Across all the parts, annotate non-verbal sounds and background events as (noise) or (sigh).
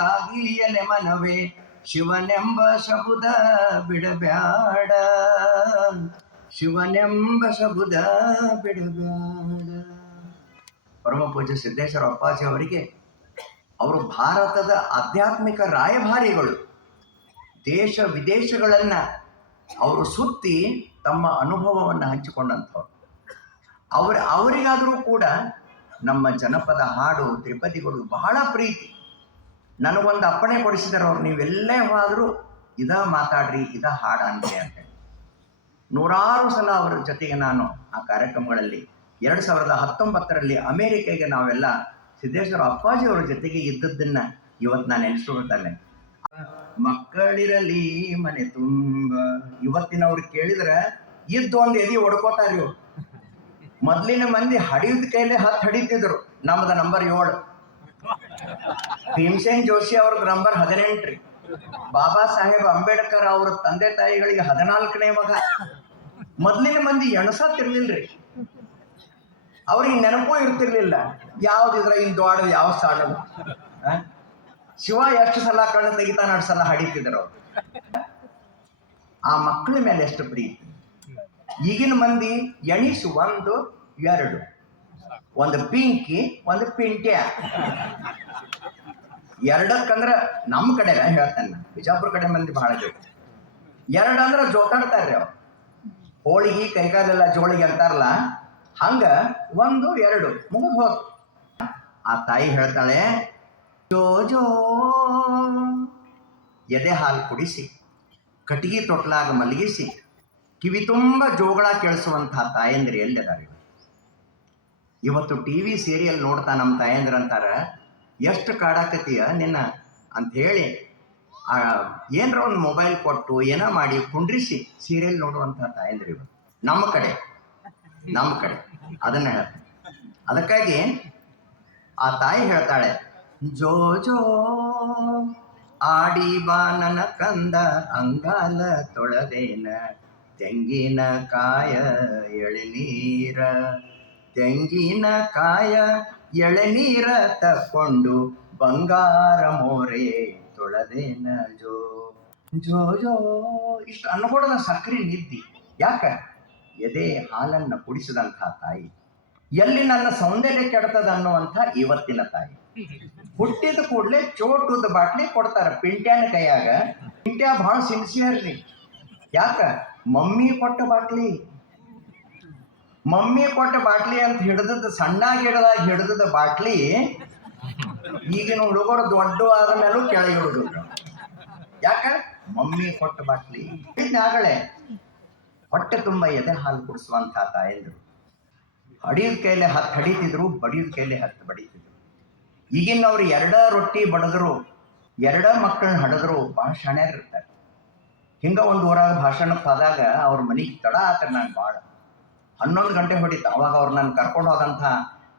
ಅದಕ್ಕಾಗಿ ಎಲೆ ಮನವೇ, ಶಿವನೆಂಬ ಶಬುದ ಬಿಡಬ್ಯಾಡ. ಶಿವನೆಂಬ ಶಬುದ ಬಿಡಬ್ಯಾಡ. ಪರಮ ಪೂಜ್ಯ ಸಿದ್ದೇಶ್ವರ ಅಪ್ಪಾಜಿ ಅವರಿಗೆ ಅವರು ಭಾರತದ ಆಧ್ಯಾತ್ಮಿಕ ರಾಯಭಾರಿಗಳು. ದೇಶ ವಿದೇಶಗಳನ್ನ ಅವರು ಸುತ್ತಿ ತಮ್ಮ ಅನುಭವವನ್ನು ಹಂಚಿಕೊಂಡಂಥವ್ರು. ಅವ್ರ ಅವರಿಗಾದರೂ ಕೂಡ ನಮ್ಮ ಜನಪದ ಹಾಡು ತ್ರಿಪದಿಗಳು ಬಹಳ ಪ್ರೀತಿ. ನನಗೊಂದು ಅಪ್ಪಣೆ ಕೊಡಿಸಿದಾರೆ ಅವ್ರು, ನೀವೆಲ್ಲೇ ಹೋದರೂ ಇದ ಮಾತಾಡ್ರಿ, ಇದ ಹಾಡ ಅನ್ರಿ ಅಂತ ನೂರಾರು ಸಲ ಅವರ ಜೊತೆಗೆ ನಾನು ಆ ಕಾರ್ಯಕ್ರಮಗಳಲ್ಲಿ, ಎರಡು ಸಾವಿರದ ಹತ್ತೊಂಬತ್ತರಲ್ಲಿ ಅಮೇರಿಕೆಗೆ ನಾವೆಲ್ಲ ಸಿದ್ದೇಶ್ವರ ಅಪ್ಪಾಜಿ ಅವರ ಜೊತೆಗೆ ಇದ್ದದ್ದನ್ನ ಇವತ್ತು ನಾನು ನೆನೆಸ್ಕೊಳ್ತಾನೆ ಮಕ್ಕಳಿರಲಿ ಮನೆ ತುಂಬ. ಇವತ್ತಿನವ್ರು ಕೇಳಿದ್ರೆ ಇದ್ದು ಒಂದು ಎದಿ ಹೊಡ್ಕೋತಾರ ಇವ್ರು ಮೊದ್ಲಿನ ಮಂದಿ ಹಡಿದ ಕೈಲೇ ಹತ್ತು ಹಡಿತಿದ್ರು. ನಮ್ದು ನಂಬರ್ ಏಳು. ಭೀಮಸೇನ್ ಜೋಶಿ ಅವ್ರದ್ದು ನಂಬರ್ ಹದಿನೆಂಟ್ರಿ. ಬಾಬಾ ಸಾಹೇಬ್ ಅಂಬೇಡ್ಕರ್ ಅವ್ರ ತಂದೆ ತಾಯಿಗಳಿಗೆ ಹದಿನಾಲ್ಕನೇ ಮಗ. ಮೊದಲಿನ ಮಂದಿ ಎಣಸತ್ತಿರ್ಲಿಲ್ರಿ. ಅವ್ರಿಗೆ ನೆನಪು ಇರ್ತಿರ್ಲಿಲ್ಲ. ಯಾವ್ದಿದ್ರ ಇನ್ ದೊಡ್ಡ ಯಾವ ಸಾಡದು? ಶಿವ ಎಷ್ಟು ಸಲ ಕಣ್ಣು ತೆಗಿತಾನ ಅಷ್ಟು ಸಲ ಹಡಿತಿದ್ರು ಅವ್ರು. ಆ ಮಕ್ಕಳ ಮೇಲೆ ಎಷ್ಟು ಪ್ರೀತಿ. ಈಗಿನ ಮಂದಿ ಎಣಿಸು ಒಂದು ಎರಡು. ಒಂದು ಪಿಂಕಿ, ಒಂದು ಪಿಂಟ್ಯ. ಎರಡಕ್ಕಂದ್ರ ನಮ್ಮ ಕಡೆ ಹೇಳ್ತಾನೆ. ಬಿಜಾಪುರ ಕಡೆ ಮಂದಿ ಬಹಳ ಜೋಡಿ ಎರಡಂದ್ರ ರೀ ಅವ್ರು. ಹೋಳಿಗೆ, ಕೈಕಾಲೆಲ್ಲ ಜೋಳಿಗೆ ಅಂತಾರಲ್ಲ, ಹಂಗ ಒಂದು, ಎರಡು, ಮುಗಿದು ಹೋತ್ ಆ ತಾಯಿ ಹೇಳ್ತಾಳೆ, ಜೋ ಜೋ, ಎದೆ ಹಾಲು ಕುಡಿಸಿ, ಕಟ್ಟಿಗೆ ತೊಟ್ಲಾಗ ಮಲಗಿಸಿ, ಕಿವಿ ತುಂಬ ಜೋಗಳ ಕೇಳಿಸುವಂತಹ ತಾಯಂದಿರು ಎಲ್ಲಿದ್ದಾರೆ ಇವತ್ತು ಟಿ ವಿ ಸೀರಿಯಲ್ ನೋಡ್ತಾ ನಮ್ಮ ತಾಯಂದ್ರ ಅಂತಾರ ಎಷ್ಟು ಕಾಡಾಕತ್ತೀಯ ನಿನ್ನ ಅಂತ ಹೇಳಿ ಏನರ ಒಂದು ಮೊಬೈಲ್ ಕೊಟ್ಟು ಏನೋ ಮಾಡಿ ಕುಂಡ್ರಿಸಿ ಸೀರಿಯಲ್ ನೋಡುವಂಥ ತಾಯಂದ್ರಿ ನಮ್ಮ ಕಡೆ ನಮ್ಮ ಕಡೆ. ಅದನ್ನ ಹೇಳ್ತಾರೆ ಅದಕ್ಕಾಗಿ ಆ ತಾಯಿ ಹೇಳ್ತಾಳೆ, ಜೋ ಜೋ, ಆಡಿ ಬಾ ನನ ಕಂದ ಅಂಗಾಲ ತೊಳೆದೇನ, ತೆಂಗಿನ ಕಾಯ ಎಳೆನೀರ, ತೆಂಗಿನ ಕಾಯ ಎಳೆನೀರ ತಕ್ಕೊಂಡು ಬಂಗಾರ ಮೋರೆ ತೊಳೆದೇನ ಜೋ ಜೋ ಜೋ, ಇಷ್ಟು ಅನ್ಕೊಡದ ಸಕ್ರೆ ನಿದ್ದಿ. ಯಾಕ? ಎದೆ ಹಾಲನ್ನ ಕುಡಿಸಿದಂಥ ತಾಯಿ. ಎಲ್ಲಿ ನನ್ನ ಸೌಂದರ್ಯ ಕೆಡ್ತದ ಅನ್ನುವಂಥ ಇವತ್ತಿನ ತಾಯಿ. ಹುಟ್ಟಿದ ಕೂಡಲೇ ಚೋಟದ ಬಾಟ್ಲಿ ಕೊಡ್ತಾರ ಪಿಂಟ್ಯಾನ ಕೈಯಾಗ. ಪಿಂಟ್ಯಾ ಭಾಳ ರೀ. ಯಾಕ? ಮಮ್ಮಿ ಕೊಟ್ಟ ಬಾಟ್ಲಿ ಮಮ್ಮಿ ಕೊಟ್ಟ ಬಾಟ್ಲಿ ಅಂತ ಹಿಡ್ದದ ಸಣ್ಣಾಗಿ ಹಿಡ್ದಾಗ ಹಿಡ್ದದ ಬಾಟ್ಲಿ, ಈಗಿನ ಹುಡುಗರು ದೊಡ್ಡ ಆದ ಮೇಲೂ ಕೆಳಗಿಡುದು ಯಾಕ? ಮಮ್ಮಿ ಕೊಟ್ಟ ಬಾಟ್ಲಿ. ಆಗಳೆ ಹೊಟ್ಟೆ ತುಂಬ ಎದೆ ಹಾಲು ಕುಡಿಸುವಂತಹ ತಾಯಂದ್ರು ಹಡಿಯದ ಕೈಲಿ ಹತ್ತು ಹಡಿತಿದ್ರು ಬಡಿಯದ ಕೈಲಿ ಹತ್ತು ಬಡಿತಿದ್ರು. ಈಗಿನವ್ರು ಎರಡ ರೊಟ್ಟಿ ಬಡದ್ರು, ಎರಡ ಮಕ್ಕಳನ್ನ ಹಡದ್ರು, ಭಾಳ ಇರ್ತಾರೆ ಹಿಂಗ ಒಂದು ಊರಾಗ ಭಾಷಣಕ್ಕಾದಾಗ ಅವ್ರ ಮನೆಗೆ ತಡ ಆತ ನಾನು ಭಾಳ ಹನ್ನೊಂದು ಗಂಟೆ ಹೊಡಿತು. ಅವಾಗ ಅವ್ರು ನಾನು ಕರ್ಕೊಂಡು ಹೋದಂಥ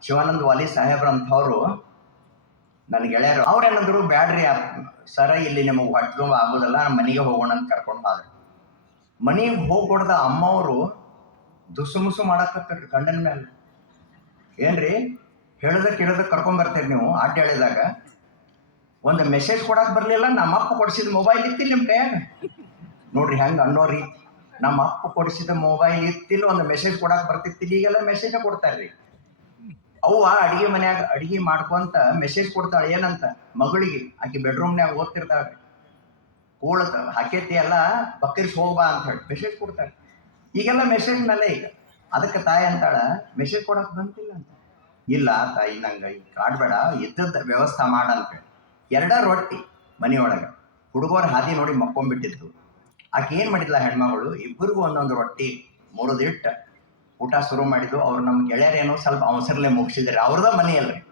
ಶಿವಾನಂದ ವಾಲಿ ಸಾಹೇಬ್ರಂಥವ್ರು ನನ್ನ ಗೆಳೆಯರು, ಅವ್ರೇನಂದ್ರು, ಬ್ಯಾಡ್ರಿ ಆ ಸರ, ಇಲ್ಲಿ ನಿಮಗೆ ಹೊಟ್ಟೆ ಆಗೋದಿಲ್ಲ ನಮ್ಮ ಮನೆಗೆ ಹೋಗೋಣ ಅಂತ ಕರ್ಕೊಂಡು ಹೋದ್ರು. ಮನೆಗೆ ಹೋಗಿ ಕೊಡ್ದ ಅಮ್ಮವರು ದುಸುಮುಸು ಮಾಡಕತ್ತೀರಿ ಗಂಡನ ಮೇಲೆ. ಏನ್ರಿ? ಹೇಳ್ದ ಕೇಳ್ದ ಕರ್ಕೊಂಬರ್ತೀರಿ ನೀವು ಆಟ ಹೇಳಿದಾಗ. ಒಂದು ಮೆಸೇಜ್ ಕೊಡಕ್ಕೆ ಬರಲಿಲ್ಲ ನಮ್ಮ ಅಪ್ಪ ಕೊಡಿಸಿದ ಮೊಬೈಲ್ ಇತ್ತಿಲ್ಲ ನಿಮ್ಮ ಕೈಯಾಗ ನೋಡ್ರಿ ಹೆಂಗೆ ಅನ್ನೋ ನಮ್ಮ ಅಪ್ಪ ಕೊಡಿಸಿದ ಮೊಬೈಲ್ ಇತ್ತಿಲ್ಲ ಒಂದು ಮೆಸೇಜ್ ಕೊಡಕ್ಕೆ ಬರ್ತಿತ್ತಿಲ್ಲ ಈಗೆಲ್ಲ ಮೆಸೇಜ್ ಕೊಡ್ತಾರ್ರಿ. ಅವ್ವ ಅಡಿಗೆ ಮನ್ಯಾಗ ಅಡಿಗೆ ಮಾಡ್ಕೊಂತ ಮೆಸೇಜ್ ಕೊಡ್ತಾಳೆ. ಏನಂತ? ಮಗಳಿಗೆ. ಆಕೆ ಬೆಡ್ರೂಮ್ನ್ಯಾಗ ಓದ್ತಿರ್ತಾಳೆ. ಕೂಳತ ಹಾಕೇತಿ ಎಲ್ಲ ಬಕ್ಕರಿಸಿ ಹೋಗ್ಬಾ ಅಂತ ಹೇಳಿ ಮೆಸೇಜ್ ಕೊಡ್ತಾಳೆ. ಈಗೆಲ್ಲ ಮೆಸೇಜ್ ಮೇಲೆ ಈಗ. ಅದಕ್ಕೆ ತಾಯಿ ಅಂತಾಳ ಮೆಸೇಜ್ ಕೊಡಕ್ಕೆ ಬಂತಿಲ್ಲ ಅಂತ. ಇಲ್ಲ ತಾಯಿ, ನಂಗೆ ಕಾಡ್ಬೇಡ ಇದ್ದದ್ದು ವ್ಯವಸ್ಥೆ ಮಾಡಂತ ಹೇಳಿ. ಎರಡ ರೊಟ್ಟಿ ಮನೆಯೊಳಗೆ. ಹುಡುಗರು ಹಾದಿ ನೋಡಿ ಮಕ್ಕೊಂಬಿಟ್ಟಿದ್ದು ಆಕೆ ಏನು ಮಾಡಿದ್ಲ ಹೆಣ್ಮಗಳು? ಇಬ್ಬರಿಗೂ ಒಂದೊಂದು ರೊಟ್ಟಿ ಮುರಿದಿಟ್ಟ ಊಟ ಶುರು ಮಾಡಿದ್ರು ಅವ್ರು ನಮ್ಮ ಗೆಳೆಯರೇನೋ ಸ್ವಲ್ಪ ಅವಸರಲೆ ಮುಗಿಸಿದ್ರೆ ಅವ್ರದ ಮನೆಯಲ್ರಿ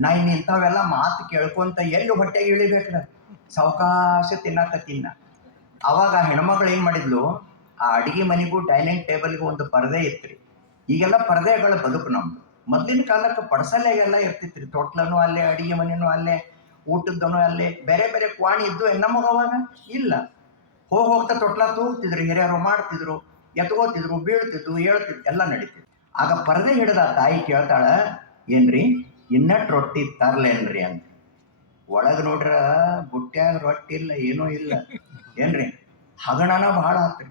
ನಾ ಇನ್ನು ಇಂಥವೆಲ್ಲ ಮಾತು ಕೇಳ್ಕೊಂತ ಎಲ್ಲಿ ಹೊಟ್ಟೆಗೆ ಇಳಿಬೇಕ್ರ. ಸಾವಕಾಶ ತಿನ್ನಕ ತಿನ್ನ. ಅವಾಗ ಹೆಣ್ಮಗಳು ಏನು ಮಾಡಿದ್ಲು? ಆ ಅಡಿಗೆ ಮನೆಗೂ, ಡೈನಿಂಗ್ ಟೇಬಲ್ಗೂ ಒಂದು ಪರದೆ ಇತ್ತ್ರಿ ಈಗೆಲ್ಲ ಪರದೆಗಳ ಬದುಕು ನಮ್ದು. ಮೊದಲಿನ ಕಾಲಕ್ಕೆ ಪಡಸಲೆಗೆಲ್ಲ ಇರ್ತಿತ್ರಿ. ತೊಟ್ಲನು ಅಲ್ಲೇ, ಅಡಿಗೆ ಮನೆನೂ ಅಲ್ಲೇ, ಊಟದ್ದನು ಅಲ್ಲೇ, ಬೇರೆ ಬೇರೆ ಕ್ವಾಣಿ ಇದ್ದು ನಮಗೆ ಅವಾಗ? ಇಲ್ಲ. ಹೋಗಿ ಹೋಗ್ತಾ ತೊಟ್ಲ ತೂಗ್ತಿದ್ರು ಹಿರಿಯರು ಮಾಡ್ತಿದ್ರು, ಎತ್ಕೋತಿದ್ರು, ಬೀಳ್ತಿದ್ರು, ಹೇಳ್ತಿದ್ರು, ಎಲ್ಲ ನಡೀತಿದ್ರು ಆಗ ಪರದೆ ಹಿಡಿದ ತಾಯಿ ಕೇಳ್ತಾಳ, ಏನ್ರಿ ಇನ್ನಟ್ ರೊಟ್ಟಿ ತರ್ಲೇನ್ರಿ ಅಂತ ಒಳಗೆ ನೋಡ್ರ ಬುಟ್ಟ್ಯಾಗ ರೊಟ್ಟಿ ಇಲ್ಲ, ಏನೂ ಇಲ್ಲ. ಏನ್ರಿ, ಹಗಣನ ಬಹಳ ಆತ್ರಿ.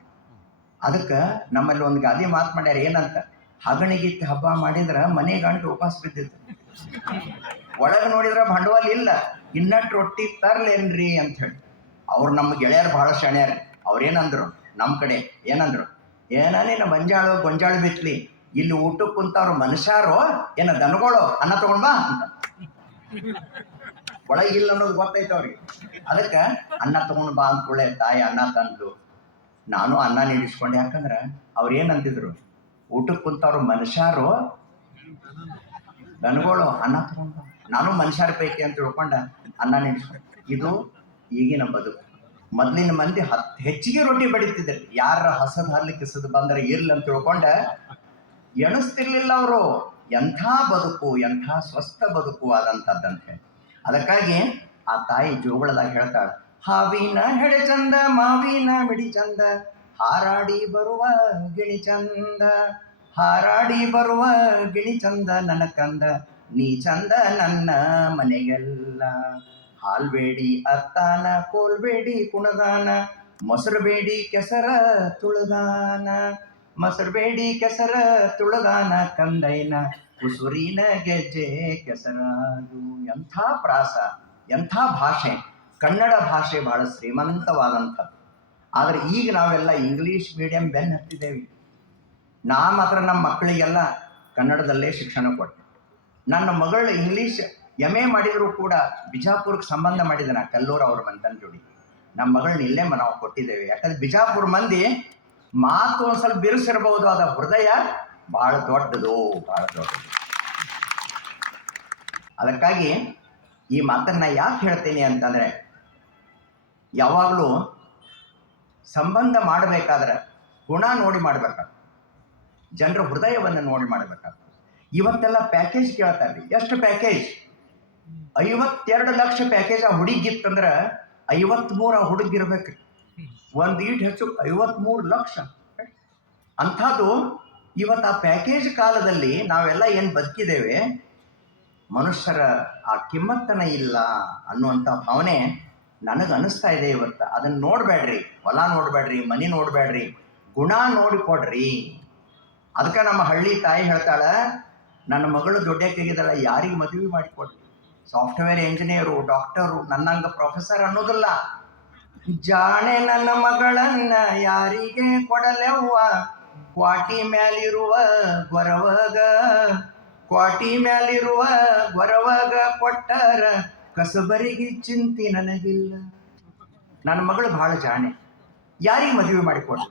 ಅದಕ್ಕೆ ನಮ್ಮಲ್ಲಿ ಒಂದು ಗಾದಿ ಮಾತು ಮಾಡ್ಯಾರ, ಏನಂತ, ಹಗಣಿಗಿತ್ತು ಹಬ್ಬ ಮಾಡಿದ್ರ ಮನೆ ಗಂಟು ಉಪವಾಸ ಬಿದ್ದಿತ್ತು. ಒಳಗೆ ನೋಡಿದ್ರ ಬಂಡವಾಳ ಇಲ್ಲ ಇನ್ನಟ್ಟು ರೊಟ್ಟಿ ತರ್ಲೇನ್ರಿ ಅಂತ ಹೇಳಿ. ಅವ್ರು ನಮ್ಮ ಗೆಳೆಯರು ಬಹಳ ಶಾಣ್ಯಾರ ಅವ್ರೇನಂದ್ರು ನಮ್ಮ ಕಡೆ ಏನಂದ್ರು ಏನೇನ ಮಂಜಾಳು ಗೊಂಜಾಳು ಬಿತ್ಲಿ ಇಲ್ಲಿ ಊಟಕ್ಕೆ ಕುಂತವ್ರು ಮನುಷ್ಯರು ಏನ ದನಗಳು ಅನ್ನ ತಗೊಂಡ್ ಬಾ ಅಂತ. (laughs) ಒಳಗಿಲ್ಲ ಅನ್ನೋದು ಗೊತ್ತೈತೆ ಅವ್ರಿಗೆ. ಅದಕ್ಕೆ ಅನ್ನ ತಗೊಂಡ್ ಬಾ ಅಂತ ಅಂದ್ಕೊಳ್ಳೆ ತಾಯಿ ಅನ್ನ ತಂದು ನಾನು ಅನ್ನ ನೀಡಿಸ್ಕೊಂಡೆ ಯಾಕಂದ್ರೆ ಅವ್ರು ಏನಂತಿದ್ರು ಊಟಕ್ಕೆ ಕುಂತವ್ರು ಮನುಷ್ಯರು ದನಗಳು ಅನ್ನ ತಗೊಂಡು ನಾನು ಮನುಷ್ಯರ ಪೈಕಿ ಅಂತ ತಿಳ್ಕೊಂಡ ಅನ್ನ ನೀಡಿಸ್ಕೊಂಡೆ ಇದು ಈಗಿನ ಬದುಕು. ಮೊದ್ಲಿನ ಮಂದಿ ಹತ್ ಹೆಚ್ಚಿಗೆ ರೊಟ್ಟಿ ಬಡಿತಿದ್ರು ಯಾರ ಹಸದ್ ಹಲ್ಲಿ ಕಿಸದ್ ಬಂದ್ರೆ ಇರ್ಲಿ ಅಂತ ತಿಳ್ಕೊಂಡ ಎಣಿಸ್ತಿರ್ಲಿಲ್ಲ ಅವರು. ಎಂಥ ಬದುಕು, ಎಂಥ ಸ್ವಸ್ಥ ಬದುಕು ಆದಂಥದ್ದಂತ. ಹೇಳಿ ಅದಕ್ಕಾಗಿ ಆ ತಾಯಿ ಜೋಗಳದಾಗ ಹೇಳ್ತಾಳೆ, ಹಾವಿನ ಹೆಡೆ ಚಂದ, ಮಾವಿನ ಮಿಡಿ ಚಂದ, ಹಾರಾಡಿ ಬರುವ ಗಿಣಿ ಚಂದ, ಹಾರಾಡಿ ಬರುವ ಗಿಣಿ ಚಂದ ನನ್ನ ಕಂದ, ನೀ ಚಂದ ನನ್ನ ಮನೆಗೆಲ್ಲ. ಹಾಲ್ಬೇಡಿ ಅತ್ತಾನ ಕೋಲ್ಬೇಡಿ, ಕುಣದಾನ. ಮೊಸರು ಬೇಡಿ ಕೆಸರ, ತುಳದಾನ. ಮೊಸರು ಬೇಡಿ ಕೆಸರ, ತುಳದಾನ, ಕಂದೈನ. ಕುಸುರಿನ ಗೆಜ್ಜೆ ಕೆಸರಾದು ಎಂಥ ಪ್ರಾಸ, ಎಂಥ ಭಾಷೆ. ಕನ್ನಡ ಭಾಷೆ ಬಹಳ ಶ್ರೀಮಂತವಾದಂಥದ್ದು. ಆದರೆ ಈಗ ನಾವೆಲ್ಲ ಇಂಗ್ಲೀಷ್ ಮೀಡಿಯಂ ಬೆನ್ ಹತ್ತಿದ್ದೇವೆ. ನಾ ಮಾತ್ರ ನಮ್ಮ ಮಕ್ಕಳಿಗೆಲ್ಲ ಕನ್ನಡದಲ್ಲೇ ಶಿಕ್ಷಣ ಕೊಟ್ಟೆ. ನನ್ನ ಮಗಳು ಇಂಗ್ಲೀಷ್ ಎಂ ಎ ಮಾಡಿದರೂ ಕೂಡ ಬಿಜಾಪುರಕ್ಕೆ ಸಂಬಂಧ ಮಾಡಿದೆ ನಾ ಕಲ್ಲೂರು ಅವ್ರ ಮಂತನ ಜೋಡಿ. ನಮ್ಮ ಮಗಳನ್ನ ಇಲ್ಲೇ ನಾವು ಕೊಟ್ಟಿದ್ದೇವೆ. ಯಾಕಂದ್ರೆ ಬಿಜಾಪುರ ಮಂದಿ ಮಾತು ಒಂದು ಸ್ವಲ್ಪ ಬಿರುಸಿರಬಹುದು ಅದ ಹೃದಯ ಬಹಳ ದೊಡ್ಡದು ಬಹಳ ದೊಡ್ಡದು. ಅದಕ್ಕಾಗಿ ಈ ಮಾತನ್ನ ಯಾಕೆ ಹೇಳ್ತೀನಿ ಅಂತಂದ್ರೆ, ಯಾವಾಗಲೂ ಸಂಬಂಧ ಮಾಡಬೇಕಾದ್ರೆ ಗುಣ ನೋಡಿ ಮಾಡ್ಬೇಕಾಗ್ತದೆ. ಜನರ ಹೃದಯವನ್ನು ನೋಡಿ ಮಾಡ್ಬೇಕಾಗ್ತದೆ. ಇವತ್ತೆಲ್ಲ ಪ್ಯಾಕೇಜ್ ಕೇಳ್ತಾರೆ ಎಷ್ಟು ಪ್ಯಾಕೇಜ್ ಐವತ್ತೆರಡು ಲಕ್ಷ ಪ್ಯಾಕೇಜ್ ಆ ಹುಡುಗಿತ್ತಂದ್ರೆ ಐವತ್ಮೂರು ಆ ಹುಡುಗಿರ್ಬೇಕ್ರಿ ಒಂದು ಈಟ್ ಹೆಚ್ಚು, ಐವತ್ಮೂರು ಲಕ್ಷ. ಅಂಥದ್ದು ಇವತ್ತು ಆ ಪ್ಯಾಕೇಜ್ ಕಾಲದಲ್ಲಿ ನಾವೆಲ್ಲ ಏನು ಬದುಕಿದ್ದೇವೆ? ಮನುಷ್ಯರ ಆ ಕಿಮ್ಮತ್ತನ ಇಲ್ಲ ಅನ್ನುವಂಥ ಭಾವನೆ ನನಗೆ ಅನಿಸ್ತಾ ಇದೆ ಇವತ್ತು. ಅದನ್ನ ನೋಡಬೇಡ್ರಿ, ಹೊಲ ನೋಡಬೇಡ್ರಿ, ಮನೆ ನೋಡಬೇಡ್ರಿ, ಗುಣ ನೋಡಿಕೊಡ್ರಿ. ಅದಕ್ಕೆ ನಮ್ಮ ಹಳ್ಳಿ ತಾಯಿ ಹೇಳ್ತಾಳ, ನನ್ನ ಮಗಳು ದೊಡ್ಡಕ್ಕಾಗಿದ್ದಲ್ಲ ಯಾರಿಗೆ ಮದುವೆ ಮಾಡಿಕೊಡ್ರಿ ಸಾಫ್ಟ್ವೇರ್ ಇಂಜಿನಿಯರು ಡಾಕ್ಟರು, ನನ್ನಂಗ ಪ್ರೊಫೆಸರ್ ಅನ್ನೋದಿಲ್ಲ. ಜಾಣೆ ನನ್ನ ಮಗಳನ್ನ ಯಾರಿಗೆ ಕೊಡಲೆವ್ವ? ಕ್ವಾಟಿ ಮ್ಯಾಲಿರುವ ಗೊರವಗ ಕ್ವಾಟಿ ಮ್ಯಾಲಿರುವ ಗೊರವಗ ಕೊಟ್ಟರ ಕಸಬರಿಗೆ ಚಿಂತೆ ನನಗಿಲ್ಲ. ನನ್ನ ಮಗಳು ಬಹಳ ಜಾಣೆ. ಯಾರಿಗೆ ಮದುವೆ ಮಾಡಿಕೊಡ್ರಿ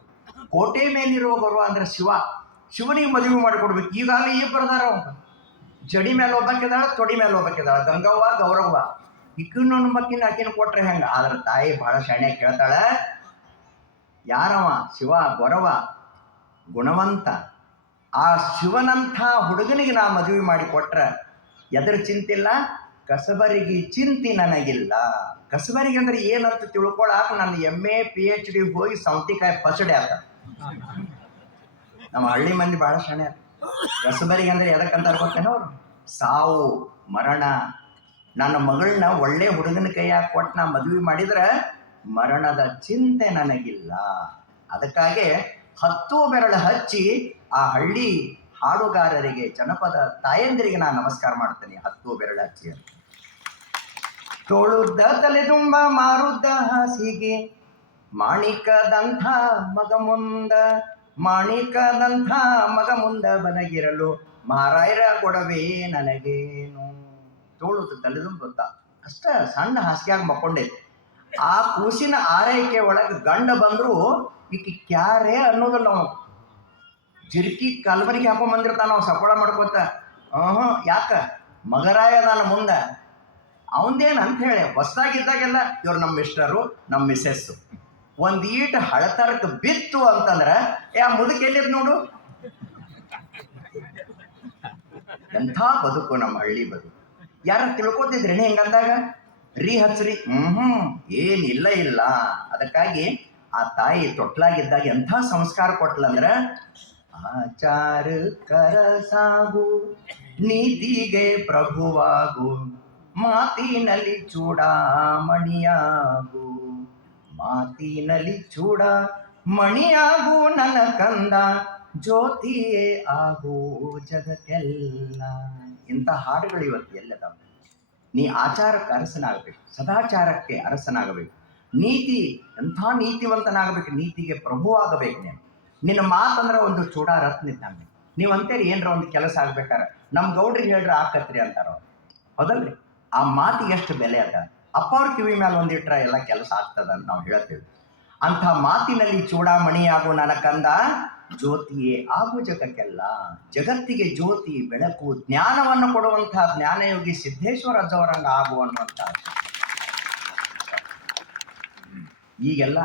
ಕೋಟೆ ಮೇಲಿರುವ ಗೊರವ ಅಂದ್ರೆ ಶಿವ. ಶಿವನಿಗೆ ಮದುವೆ ಮಾಡಿಕೊಡ್ಬೇಕು. ಈಗಾಗಲೇ ಇಬ್ಬರದಾರ ಅವಂಗ ಜಡಿ ಮೇಲೆ ಹೋಗ್ಬೇಕಿದ್ದಾಳೆ ತೊಡಿ ಮೇಲೆ ಹೋಗ್ಬೇಕಿದ್ದಾಳೆ ಗಂಗವ್ವ, ಗೌರವ್ವ, ಇಕ್ಕಿನ ಮಕ್ಕಿನ ಆಕಿನ ಕೊಟ್ರೆ ಹೆಂಗ? ಆದ್ರ ತಾಯಿ ಬಹಳ ಶಾಣೆ ಕೇಳ್ತಾಳೆ, ಯಾರವ? ಶಿವ ಗೊರವ ಗುಣವಂತ. ಆ ಶಿವನಂಥ ಹುಡುಗನಿಗೆ ನಾ ಮದುವೆ ಮಾಡಿ ಕೊಟ್ರ ಎದ್ರ ಚಿಂತಿಲ್ಲ, ಕಸಬರಿಗೆ ಚಿಂತಿ ನನಗಿಲ್ಲ. ಕಸಬರಿಗೆ ಅಂದ್ರೆ ಏನಂತ ತಿಳ್ಕೊಳಾಕ ನನ್ನ M A P H D ಹೋಗಿ ಸೌತಿಕಾಯಿ ಪಸಡೆ ಆತ ನಮ್ಮ ಹಳ್ಳಿ ಮಂದಿ ಭಾಳ ಶಾಣೆ ಕಸಬರಿಗೆ ಅಂದ್ರೆ ಎದಕ್ಕಂತ ಅವ್ರು? ಸಾವು, ಮರಣ. ನನ್ನ ಮಗಳನ್ನ ಒಳ್ಳೆ ಹುಡುಗನ ಕೈಯಾಗ ಕೊಟ್ಟು ನಾ ಮದುವೆ ಮಾಡಿದ್ರೆ ಮರಣದ ಚಿಂತೆ ನನಗಿಲ್ಲ. ಅದಕ್ಕಾಗಿ ಹತ್ತು ಬೆರಳು ಹಚ್ಚಿ ಆ ಹಳ್ಳಿ ಹಾಡುಗಾರರಿಗೆ, ಜನಪದ ತಾಯಂದಿರಿಗೆ ನಾನು ನಮಸ್ಕಾರ ಮಾಡ್ತೇನೆ ಹತ್ತು ಬೆರಳು ಹಚ್ಚಿ ಅಂತ. ತೋಳುದ್ದ ತಲೆ ತುಂಬ, ಮಾರುದ್ದ ಹಾಸಿಗೆ, ಮಾಣಿಕದಂಥ ಮಗ ಮುಂದ ಮಾಣಿಕದಂಥ ಮಗ ಮುಂದ ಬನಗಿರಲು ಮಾರಾಯರ ಕೊಡವೇ ನನಗೇನು? ತೋಳುದು ತಲೆದುಂಬುತ್ತ ಅಷ್ಟ ಸಣ್ಣ ಹಾಸಿಗೆಯಾಗಿ ಮಕ್ಕೊಂಡೆ. ಆ ಕೂಸಿನ ಆರೈಕೆ ಒಳಗೆ ಗಂಡ ಬಂದ್ರು, ಈಕೆ ಕ್ಯಾರೇ ಅನ್ನೋದಿಲ್ಲ ನಾವು ಜಿರ್ಕಿ ಕಲ್ಬರಿಗೆ ಹಾಕೊಂಡ್ ಬಂದಿರ್ತಾನ ನಾವು ಸಪೋಳ ಮಾಡ್ಕೊತ. ಹ್ಞೂ ಯಾಕ? ಮಗರಾಯ ನಾನು ಮುಂದ. ಅವಂದೇನು ಅಂತ ಹೇಳಿ ಹೊಸದಾಗಿದ್ದಾಗೆಲ್ಲ ಇವ್ರು ನಮ್ಮ ಮಿಸ್ಟರು ನಮ್ಮ ಮಿಸ್ಸೆಸ್ಸು ಒಂದು ಹಳತರಕ್ ಬಿತ್ತು ಅಂತಂದ್ರೆ ಯಾ ಮುದುಕ್ ಎಲ್ಲಿದ್ ನೋಡು? ಎಂಥ ಬದುಕು ನಮ್ಮ ಹಳ್ಳಿ ಬದುಕು. ಯಾರ ತಿಳ್ಕೊತಿದ್ರಿ ಹೆಂಗಂದಾಗ? ರೀ ಹಚ್ರಿ. ಹ್ಮ್ ಏನಿಲ್ಲ ಇಲ್ಲ ಅದಕ್ಕಾಗಿ ಆ ತಾಯಿ ತೊಟ್ಲಾಗಿದ್ದಾಗ ಎಂಥ ಸಂಸ್ಕಾರ ಕೊಟ್ಲಂದ್ರ ಆಚಾರ ಕರ ಸಾಗು, ನೀತಿಗೆ ಪ್ರಭುವಾಗು, ಮಾತಿನಲ್ಲಿ ಚೂಡಾಮಣಿಯಾಗು. ಮಾತಿನಲ್ಲಿ ಚೂಡ, ಮಣಿಯಾಗು ನನ್ನ ಕಂದ, ಜ್ಯೋತಿಯೇ ಆಗೋ ಜಗತ್ತೆಲ್ಲ ಇಂಥ ಹಾಡುಗಳು ಇವತ್ತು ಎಲ್ಲದ ನೀ ಆಚಾರಕ್ಕೆ ಅರಸನಾಗಬೇಕು, ಸದಾಚಾರಕ್ಕೆ ಅರಸನಾಗಬೇಕು. ನೀತಿ, ಎಂಥ ನೀತಿವಂತನಾಗಬೇಕು, ನೀತಿಗೆ ಪ್ರಭು ಆಗಬೇಕು ನೀನು. ನಿನ್ನ ಮಾತಂದ್ರೆ ಒಂದು ಚೂಡ ರತ್ನ ಇದ್ದಂಗೆ ನೀವು ಅಂತೇಳಿ ಏನರ ಒಂದು ಕೆಲಸ ಆಗ್ಬೇಕಾರೆ. ನಮ್ಮ ಗೌಡ್ರಿಗೆ ಹೇಳ್ರೆ, ಆಕತ್ರಿ ಅಂತಾರ ಹೌದಲ್ರಿ? ಆ ಮಾತಿಗೆ ಎಷ್ಟು ಬೆಲೆ ಅದ? ಅಪ್ಪ ಅವ್ರ ಕಿವಿ ಮೇಲೆ ಒಂದಿಟ್ರ ಎಲ್ಲ ಕೆಲಸ ಆಗ್ತದ ಅಂತ ನಾವು ಹೇಳ್ತೇವೆ. ಅಂಥ ಮಾತಿನಲ್ಲಿ ಚೂಡಾಮಣಿಯಾಗು ನನ್ನ ಕಂದ, ಜ್ಯೋತಿಯೇ ಆಗು ಜಗಕ್ಕೆಲ್ಲ. ಜಗತ್ತಿಗೆ ಜ್ಯೋತಿ, ಬೆಳಕು, ಜ್ಞಾನವನ್ನು ಕೊಡುವಂತಹ ಜ್ಞಾನಯೋಗಿ ಸಿದ್ದೇಶ್ವರ ಅಜ್ಜವರಂಗ ಆಗು ಅನ್ನುವಂಥ ಈಗೆಲ್ಲ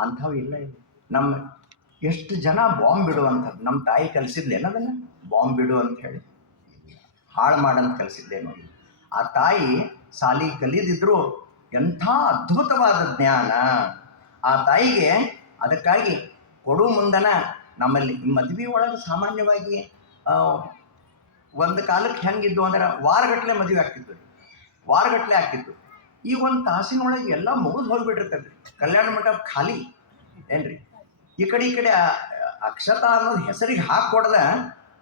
ಅಂಥವು ಇಲ್ಲ ನಮ್ಮ ಎಷ್ಟು ಜನ ಬಾಂಬ್ ಬಿಡುವಂತ ನಮ್ಮ ತಾಯಿ ಕಲಿಸಿದ್ಲೇನದನ್ನ ಬಾಂಬ್ ಬಿಡು ಅಂತ ಹೇಳಿ. ಹಾಳು ಮಾಡಂತ ಕಲಿಸಿದ್ದೇನೋ ಆ ತಾಯಿ ಸಾಲಿ ಕಲಿದಿದ್ರು ಎಂಥ ಅದ್ಭುತವಾದ ಜ್ಞಾನ. ಆ ತಾಯಿಗೆ ಅದಕ್ಕಾಗಿ ಕೊಡು ಮುಂದನ ನಮ್ಮಲ್ಲಿ ಮದುವೆ ಒಳಗೆ ಸಾಮಾನ್ಯವಾಗಿ ಒಂದು ಕಾಲಕ್ಕೆ ಹೆಂಗಿದ್ದು ಅಂದ್ರೆ ವಾರಗಟ್ಟಲೆ ಮದುವೆ ಆಗ್ತಿತ್ತು ರೀ ವಾರಗಟ್ಟಲೆ ಆಗ್ತಿತ್ತು ಈಗ ಒಂದು ತಾಸಿನೊಳಗೆ ಎಲ್ಲ ಮುಗಿದು ಹೋಗ್ಬಿಟ್ಟಿರ್ತದೆ. ಕಲ್ಯಾಣ ಮಂಟಪ ಖಾಲಿ. ಏನ್ರಿ? ಈ ಕಡೆ ಈ ಕಡೆ ಅಕ್ಷತಾ ಅನ್ನೋದು ಹೆಸರಿಗೆ ಹಾಕೊಡ್ದ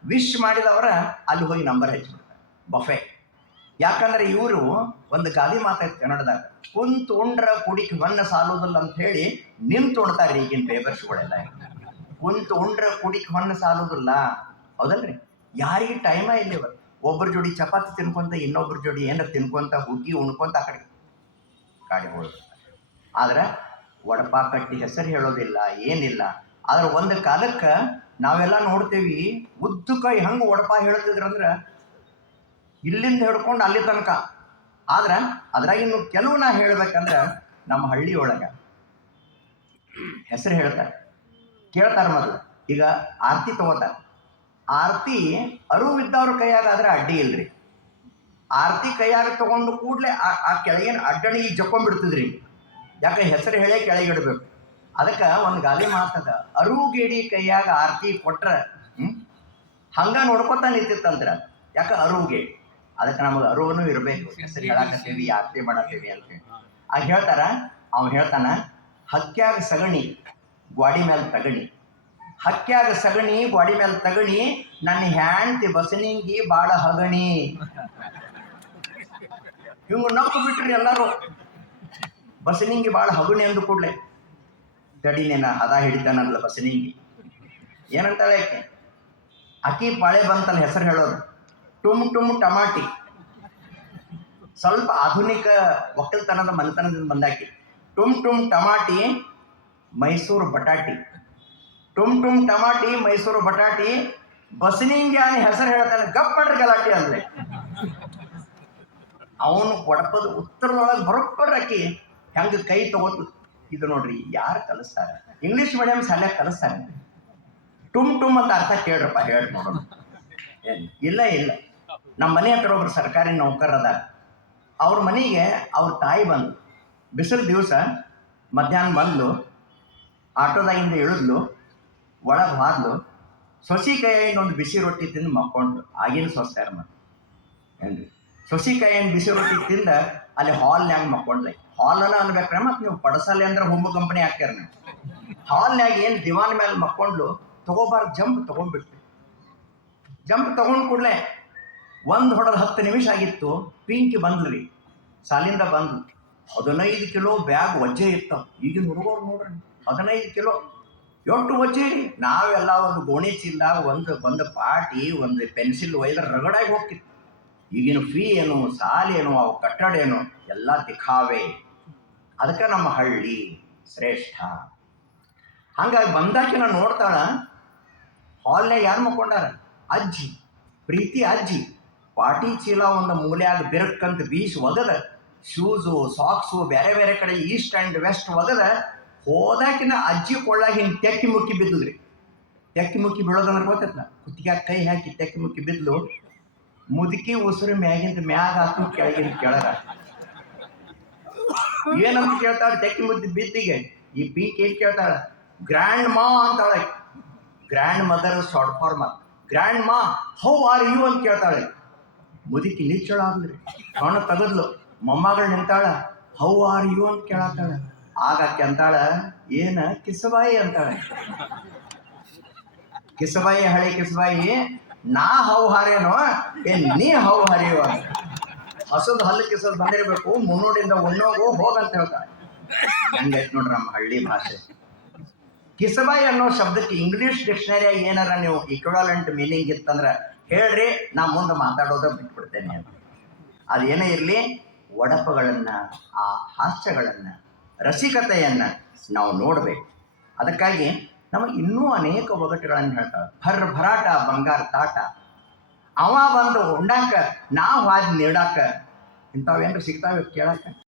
ವಿಶ್ ಮಾಡಿದವರ ಅಲ್ಲಿ ಹೋಗಿ ನಂಬರ್ ಹಚ್ಚಿಬಿಡ್ತಾರೆ. ಬಫೆ ಯಾಕಂದ್ರೆ ಇವರು ಒಂದು ಗಾದಿ ಮಾತಾಡ್ತಾರೆ ಕನ್ನಡದಾಗ. ಕುಂತು ಉಂಡ್ರ ಕುಡಿಕ್ ಹೊನ್ನ ಸಾಲೋದಿಲ್ಲ ಅಂತ ಹೇಳಿ ನಿಂತು ಉಣ್ತಾರೆ ಈಗಿನ ಪೇಪರ್ಸ್ಗಳೆಲ್ಲ ಕುಂತು ಉಂಡ್ರ ಕುಡಿಕ್ ಹೊನ್ನ ಸಾಲೋದಿಲ್ಲ. ಹೌದಲ್ರಿ? ಯಾರಿಗೆ ಟೈಮ ಇಲ್ಲ ಇವರು ಒಬ್ಬರ ಜೋಡಿ ಚಪಾತಿ ತಿನ್ಕೊಂತ ಇನ್ನೊಬ್ಬರ ಜೋಡಿ ಏನಾರ ತಿನ್ಕೊಂತ ಹುಗ್ಗಿ ಉಣ್ಕೊಂತ ಆ ಕಡೆ ಕಾಡಿಗಳು ಆದ್ರೆ ಒಡಪ ಕಟ್ಟಿ ಹೆಸರು ಹೇಳೋದಿಲ್ಲ, ಏನಿಲ್ಲ. ಆದ್ರೆ ಒಂದು ಕಾಲಕ್ಕೆ ನಾವೆಲ್ಲ ನೋಡ್ತೇವಿ ಕೈ ಹೆಂಗೆ ಒಡಪ ಹೇಳ್ತಿದ್ರಂದ್ರೆ ಇಲ್ಲಿಂದ ಹಿಡ್ಕೊಂಡು ಅಲ್ಲಿ ತನಕ. ಆದ್ರೆ ಅದ್ರಾಗ ಇನ್ನು ಕೆಲವು ನಾ ಹೇಳ್ಬೇಕಂದ್ರೆ ನಮ್ಮ ಹಳ್ಳಿ ಒಳಗೆ ಹೆಸರು ಹೇಳ್ತಾರೆ. ಕೇಳ್ತಾರೆ ಮೊದಲು. ಈಗ ಆರತಿ ತಗೋತಾರೆ ಆರತಿ ಅರಿವಿದ್ದವ್ರ ಕೈಯಾಗ ಆದ್ರೆ ಅಡ್ಡಿ ಇಲ್ರಿ. ಆರತಿ ಕೈಯಾಗ ತಗೊಂಡು ಕೂಡಲೇ ಆ ಆ ಕೆಳಗಿನ ಅಡ್ಡಣಿ ಜಕ್ಕೊಂಡ್ಬಿಡ್ತಿದ್ರಿ ಯಾಕೆ ಹೆಸರು ಹೇಳೇ ಕೆಳಗಿಡ್ಬೇಕು. ಅದಕ್ಕೆ ಒಂದು ಗಾಲಿ ಮಾತದ ಅರುಗೇಡಿ ಕೈಯಾಗ ಆರತಿ ಕೊಟ್ರೆ ಹಂಗ ನೋಡ್ಕೊತಾ ಯಾಕ ಯಾಕೆ ಅರುಗೇಡಿ? ಅದಕ್ಕೆ ನಮಗೆ ಅರುವನು ಇರಬೇಕು. ಹೆಸರು ಹೇಳಾಕತ್ತೇವಿ ಯಾತ್ರೆ ಮಾಡತ್ತೀವಿ ಅಂತೇಳಿ ಆ ಹೇಳ್ತಾರ ಅವ ಹೇಳ್ತಾನ ಹಕ್ಕ್ಯಾಗ ಸಗಣಿ ಗ್ವಾಡಿ ಮೇಲೆ ತಗಣಿ. ಹಕ್ಕ್ಯಾಗ ಸಗಣಿ ಗ್ವಾಡಿ ಮೇಲೆ ತಗಣಿ ನನ್ನ ಹ್ಯಾಂಡ್ತಿ ಬಸನಿಂಗಿ ಬಾಳ ಹಗಣಿ. ಹಿಂಗ ನಕ್ಕು ಬಿಟ್ರಿ ಎಲ್ಲರೂ. ಬಸನಿಂಗಿ ಬಾಳ ಹಗಣಿ ಅಂದು ಕೂಡ್ಲೆ. ತಡಿನೇನ ಹದ ಹಿಡಿತಾನಲ್ಲ ಬಸನಿಂಗಿ. ಏನಂತಾಳೆ ಆಕೆ. ಅಕ್ಕಿ ಪಾಳೆ ಬಂತಲ್ಲ ಹೆಸರು ಹೇಳೋದು. ಟುಮ್ ಟುಮ್ ಟಮಾಟಿ. ಸ್ವಲ್ಪ ಆಧುನಿಕ ಒಕ್ಕಲ್ತನದ ಮನೆತನದಿಂದ ಬಂದಾಕಿ. ಟುಮ್ ಟುಮ್ ಟಮಾಟಿ, ಮೈಸೂರು ಬಟಾಟಿ. ಟುಮ್ ಟುಮ್ ಟಮಾಟಿ, ಮೈಸೂರು ಬಟಾಟಿ ಬಸನಿಂಗ್ಯಾನಿ ಹೆಸರು ಹೇಳ್ತಾನೆ ಗಪ್ ಗಲಾಟಿ ಅಂದ್ರೆ. ಅವನು ಕೊಡಪದ ಉತ್ತರದೊಳಗೆ ಬರೋಬ್ಬರ ಆಕಿ. ಹೆಂಗೆ ಕೈ ತಗೋತು ಇದು ನೋಡ್ರಿ, ಯಾರು ಕಲಿಸ್ತಾರೆ? ಇಂಗ್ಲೀಷ್ ಮೀಡಿಯಂ ಶಾಲ್ಯಾಗ ಕಲಿಸ್ತಾರೆ. ಟುಮ್ ಟುಮ್ ಅಂತ ಅರ್ಥ ಕೇಳ್ರಪ್ಪ, ಹೇಳಿ ನೋಡೋಣ. ಇಲ್ಲ ಇಲ್ಲ. ನಮ್ಮ ಮನೆ ಹತ್ರ ಒಬ್ರು ಸರ್ಕಾರಿ ನೌಕರದ ಅವ್ರ ಮನೆಗೆ ಅವ್ರ ತಾಯಿ ಬಂದು ಬಿಸಿಲು ದಿವಸ ಮಧ್ಯಾಹ್ನ ಬಂದು ಆಟೋದಾಗಿಂದ ಇಳಿದ್ಲು, ಒಳಗೆ ಹಾದ್ಲು, ಸೊಸಿ ಒಂದು ಬಿಸಿ ರೊಟ್ಟಿ ತಿಂದು ಮಕ್ಕೊಂಡು ಆಗಿನ ಸೊಸ್ತಾರ ಮತ್ತೆ ಏನ್ರಿ? ಸೊಸಿ ಬಿಸಿ ರೊಟ್ಟಿ ತಿಂದ ಅಲ್ಲಿ ಹಾಲ್ನ್ಯಾಗ ಮಕ್ಕೊಂಡ್ಲೆ ಹಾಲನ್ನ ಅನ್ಬೇಕ್ರೆ ಮತ್ತೆ ನೀವು ಪಡಸಲೆ ಅಂದ್ರೆ ಹೋಮ್ ಕಂಪನಿ ಹಾಕ್ಯಾರ ನೀವು. ಹಾಲ್ನ್ಯಾಗ ಏನು ದಿವಾನ್ ಮೇಲೆ ಮಕ್ಕೊಂಡ್ಲು ತಗೋಬಾರ್ದು ಜಂಪ್ ತಗೊಂಡ್ಬಿಟ್ವಿ ಜಂಪ್ ತಗೊಂಡ್ ಕೂಡಲೇ ಒಂದು ಹೊಡೆದ ಹತ್ತು ನಿಮಿಷ ಆಗಿತ್ತು, ಪಿಂಕಿ ಬಂದ್ರಿ ಸಾಲಿಂದ ಬಂದ್ಲು. ಹದಿನೈದು ಕಿಲೋ ಬ್ಯಾಗ್ ವಜ್ಜೆ ಇತ್ತು. ಈಗಿನ ಹುಡುಗರು ನೋಡ್ರಿ, ಹದಿನೈದು ಕಿಲೋ. ಎಷ್ಟು ವಜ್ಜೆ? ನಾವೆಲ್ಲ ಒಂದು ಗೋಣಿ ಚೀಲ ಒಂದು ಒಂದು ಪಾಟಿ ಒಂದು ಪೆನ್ಸಿಲ್ ಒಯ್ದ್ರೆ ರಗಡಾಗಿ ಹೋಗ್ತಿತ್ತು. ಈಗಿನ ಫೀ ಏನು ಸಾಲೇನು ಅವು ಕಟ್ಟಡ ಏನು, ಎಲ್ಲ ದಿಖಾವೆ. ಅದಕ್ಕೆ ನಮ್ಮ ಹಳ್ಳಿ ಶ್ರೇಷ್ಠ. ಹಂಗಾಗಿ ಬಂದಾಕಿನ ನೋಡ್ತಾಳ ಹಾಲ್ನಾಗ ಯಾರು ಮಕ್ಕೊಂಡಾರ? ಅಜ್ಜಿ, ಪ್ರೀತಿ ಅಜ್ಜಿ. ಪಾಟಿ ಚೀಲ ಒಂದು ಮೂಲ್ಯಾಗ ಬಿರಕ್ಕಂತ ಬೀಸ್ ಒಗದ, ಶೂಸು, ಸಾಕ್ಸು ಬೇರೆ ಬೇರೆ ಕಡೆ ಈಸ್ಟ್ ಆ್ಯಂಡ್ ವೆಸ್ಟ್ ಒಗದ, ಹೋದಾಕಿನ ಅಜ್ಜಿ ಕೊಳ್ಳಾಗ ಹಿಂಗೆ ತೆಕ್ಕಿ ಮುಕ್ಕಿ ಬಿದ್ದುದ್ರಿ. ತೆಕ್ಕಿ ಮುಕ್ಕಿ ಬೀಳೋದಂದ್ರೆ ಗೊತ್ತೈತಲ್ಲ ಕುತ್ತಿಗ್ಯಾಗ ಕೈ ಹಾಕಿ ತೆಕ್ಕಿ ಮುಕ್ಕಿ ಬಿದ್ಲು ಮುದುಕಿ ಉಸಿರು ಮ್ಯಾಗಿಂದ ಮ್ಯಾಗ ಹಾಕು ಕೆಳಗಿಂದ ಕೆಳಗ. ಏನಂತ ಕೇಳ್ತಾಳೆ ತೆಕ್ಕಿ ಮುದ್ದಿ ಬಿದ್ದಿಗೆ? ಈ ಪಿಂಕ್ ಏನು ಕೇಳ್ತಾಳೆ? ಗ್ರ್ಯಾಂಡ್ ಮಾ ಅಂತಾಳೆ. Grandmother short form grandma, how are you ಅಂತ ಕೇಳ್ತಾಳೆ. ಮುದುಕಿ ನಿಚ್ಚಳ ಅಂದ್ರೆ ಕಣ ತೆಗದ್ಲು. ಮೊಮ್ಮಗಳು ನಿಂತಾಳ ಹೌ ಆರ್ ಯು ಅಂತ ಕೇಳತ್ತಾಳ ಆಗ ಅಂತಾಳ, ಏನ ಕಿಸಬಾಯಿ? ಅಂತಾಳ. ಕಿಸಬಾಯಿ, ಹಳೆ ಕಿಸಬಾಯಿ, ನಾ ಹೌ ಹಾರೇನೋ? ಏನ್ ನೀ ಹೌ ಹಾರಿಯುವ ಹಸದ್ ಹಲ್ಲು ಕಿಸದ್ ಬಂದಿರ್ಬೇಕು ಮುನ್ನೋಡಿಂದ ಉಣ್ಣೋಗು ಹೋಗಂತ ಹೇಳ್ತಾಳೆ. ಹಂಗೈತ್ ನೋಡ್ರಿ ನಮ್ಮ ಹಳ್ಳಿ ಭಾಷೆ. ಕಿಸಬಾಯಿ ಅನ್ನೋ ಶಬ್ದಕ್ಕೆ ಇಂಗ್ಲಿಷ್ ಡಿಕ್ಷನರಿಯಾಗಿ ಏನಾರ ನೀವು ಇಕ್ವಾಲೆಂಟ್ ಮೀನಿಂಗ್ ಇತ್ತಂದ್ರೆ ಹೇಳ್ರಿ, ನಾ ಮುಂದೆ ಮಾತಾಡೋದ ಬಿಟ್ಬಿಡ್ತೇನೆ ಅಂತ. ಅದೇನೇ ಇರಲಿ, ಒಡಪುಗಳನ್ನು, ಆ ಹಾಸ್ಯಗಳನ್ನು, ರಸಿಕತೆಯನ್ನು ನಾವು ನೋಡಬೇಕು. ಅದಕ್ಕಾಗಿ ನಮಗೆ ಇನ್ನೂ ಅನೇಕ ಒಗಟುಗಳನ್ನು ಹೇಳ್ತಾರೆ. ಭರ್ ಭರಾಟ, ಬಂಗಾರ ತಾಟ. ಅವ ಬಂದು ಉಂಡಾಕ, ನಾವು ಹಾದಿ ನೀಡಾಕ ಇಂಥವೇನು ಸಿಗ್ತಾವೆ ಕೇಳಕ್ಕೆ?